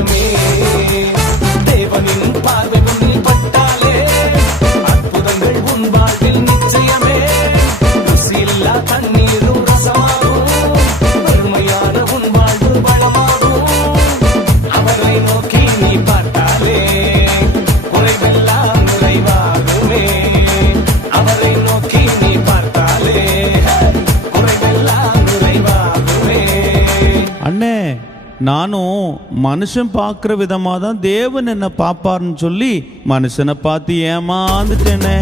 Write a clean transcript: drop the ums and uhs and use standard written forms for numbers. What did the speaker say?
நிச்சயமே. தேவனின் பார்வை உன்னில் பட்டாலே அற்புதங்கள் உன் வாழ்வில் நிச்சயமே. ருசியில்லா தண்ணீரும் ரசமாகும், பெருமையான உன் வாழ்வு வளமாகும். அவரை நோக்கி நீ பார்த்தாலே குறைவெல்லாம் நிறைவாகுமே. அவரை நோக்கி நீ பார்த்தாலே குறைவெல்லாம் நிறைவாகுமே. அண்ணே, நானும் மனுஷன் பார்க்குற விதமாக தான் தேவன் என்ன பார்ப்பார்னு சொல்லி மனுஷனை பார்த்து ஏமாந்துட்டேனே.